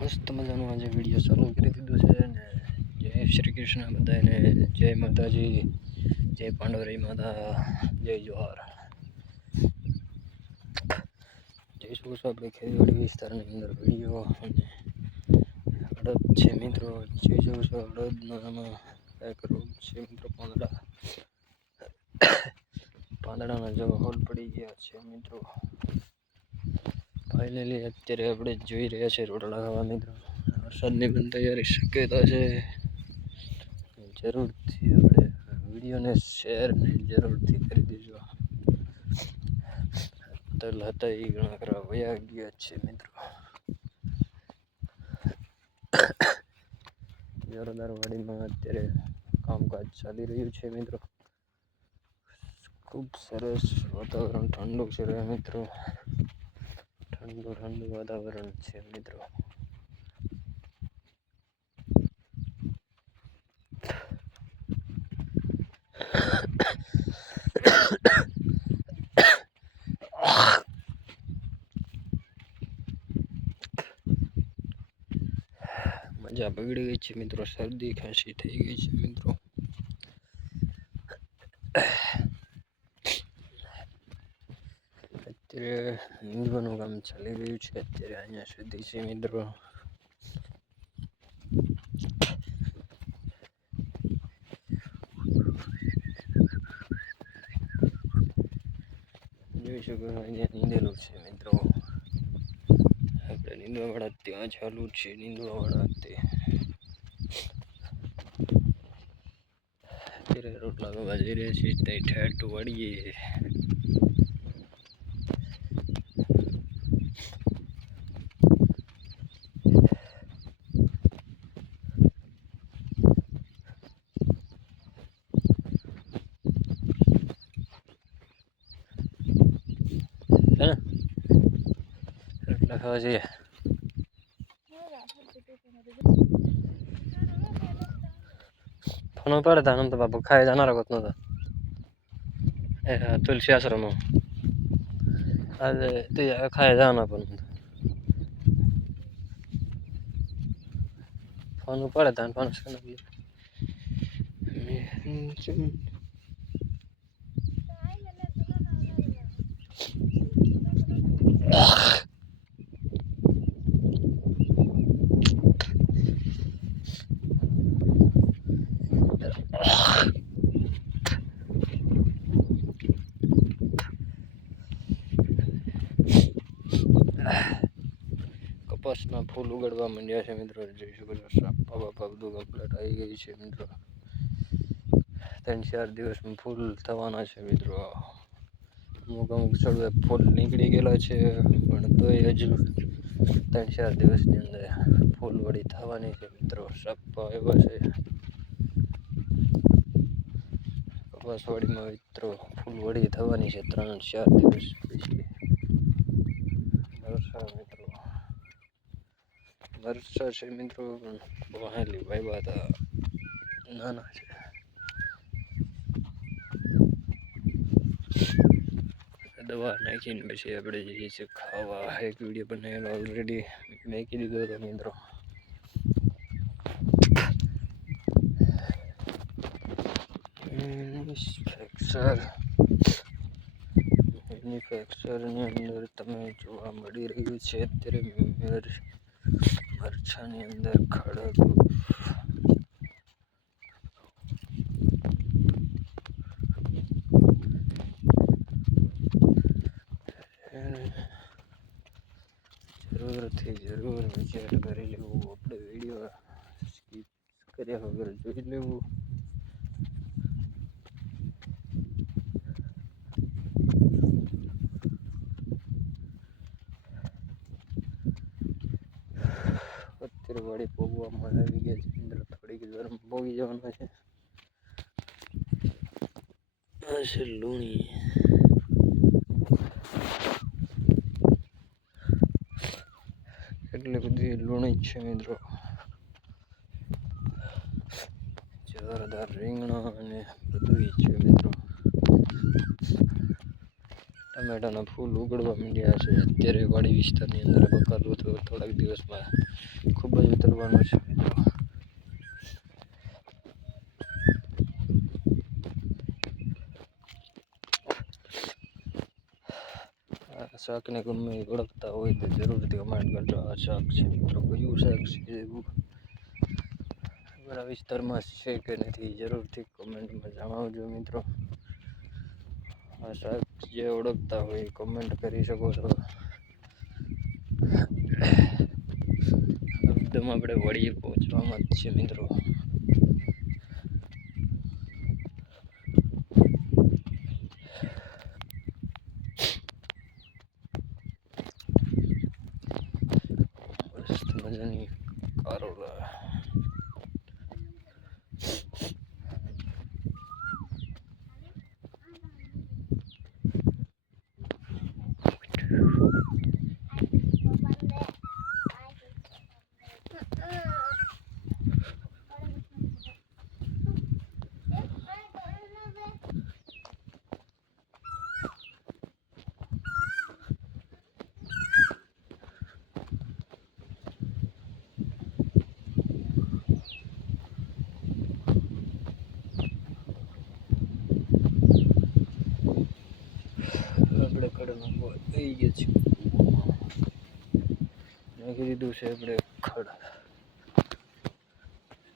મસ્ત મજાનું આજે વીડિયો ચાલુ કરી દીધો છે અને જય શ્રી કૃષ્ણ બધાને. જય માતાજી, જય પાંડવરી માતા, જય જોહર. જય શું છો આપણે ખેતીવાડી વિસ્તારની અંદર વીડિયો અને અડદ છે મિત્રો. જય જોઉં છું અડદના આમાં એક રોગ છે મિત્રો, પાંદડા. પાંદડાના જો હોલ પડી ગયા છે મિત્રો. ફાઇનલી અત્યારે આપણે જોઈ રહ્યા છે રોટલા ખાવા મિત્રો. વરસાદની પણ તૈયારી શક્યતા છે. જરૂરથી આપણે વિડીયોને શેરને જરૂરથી કરી દેજો. તલ હતા એ ઘણા ખરા વયા ગયા છે મિત્રો. જોરદાર વાડીમાં અત્યારે કામકાજ ચાલી રહ્યું છે મિત્રો. ખૂબ સરસ વાતાવરણ ઠંડુ છે મિત્રો. ઠંડુ ઠંડુ વાતાવરણ છે મિત્રો. મજા બગડી ગઈ છે મિત્રો. શરદી ખાંસી થઈ ગઈ છે મિત્રો. અત્યારે નીંદવાનું કામ ચાલી રહ્યું છે અત્યારે અહીંયા સુધી છે મિત્રો. જોઈ શકો અહીંયા નીંદેલું છે મિત્રો. આપણે નીંદવાવાળા ત્યાં ચાલુ છે, નીંદવાવાળા તે. અત્યારે રોટલા કરવા જઈ રહ્યા છીએ ત્યાં ઠેઠ વાળીએ. થવો જોઈએ ફોન પડતા આમ તો બાપુ ખાઈ જનારો ગત નતો એ તુલસી આશ્રમ આજે તે ખાઈ જવાના પણ ફોન પડે ધાન ફોન કપાસના ફૂલ ઉગાડવા માંડ્યા છે મિત્રો. જોઈ શકો છો સાપા બાપા બધું કમ્પ્લીટ આવી ગઈ છે મિત્રો. ત્રણ ચાર દિવસમાં ફૂલ થવાના છે મિત્રો. અમુક અમુક સ્થળોએ ફૂલ નીકળી ગયેલા છે, પણ તોય હજુ ત્રણ ચાર દિવસની અંદર ફૂલ વળી થવાની છે મિત્રો. સાપા એવા છે. કપાસવાડીમાં મિત્રો ફૂલ વળી થવાની છે ત્રણ ચાર દિવસ પછી. વરસાદ છે મિત્રો. પણ વહાલી વાવ્યા હતા નાના છે. દવા નાખીને પછી આપણે જઈએ છીએ ખાવા. એક વીડિયો બનાવેલો ઓલરેડી મેકી દીધો હતો મિત્રો. ફ્રેક્ચર મેન્યુફેક્ચરની અંદર તમે જોવા મળી રહ્યું છે. અત્યારે મરચાની અંદર ખડક. જરૂરથી જરૂર વિચાર કરી લેવું. આપણે વીડિયો સ્કીપ કર્યા વગર જોઈ લેવું. અત્યારે વળી પોગવામાં આવી ગયા છે. અંદર થોડીક ગરમ ભોગી જવાના છે. આ લૂણી. એટલી બધી લુણી જ છે મિત્રો. જોરદાર રીંગણા અને બધું છે. મિત્રો ટમેટાના ફૂલ ઉગડવા માંડ્યા છે. અત્યારે વાડી વિસ્તારની અંદર બકર ઋતુ થોડાક દિવસમાં ખૂબ જ ઉતરવાનું છે. શાકને ગમે ઓળખતા હોય તો જરૂરથી કમેન્ટ કરજો આ શાક છે. મિત્રો કયું શાક છે એવું અમારા વિસ્તારમાં છે કે નથી જરૂરથી કમેન્ટમાં જણાવજો મિત્રો. આ શાક જે ઓળખતા હોય કમેન્ટ કરી શકો છો. એકદમ આપણે વળીએ પહોંચવામાં જ છે મિત્રો. મજાની થઈ ગયા છે. નાખી દીધું છે આપણે ખડ.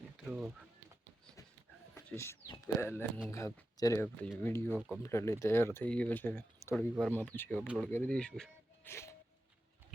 મિત્રો અત્યારે આપણે વીડિયો કમ્પ્લીટલી તૈયાર થઈ ગયો છે થોડી વારમાં પછી અપલોડ કરી દઈશું.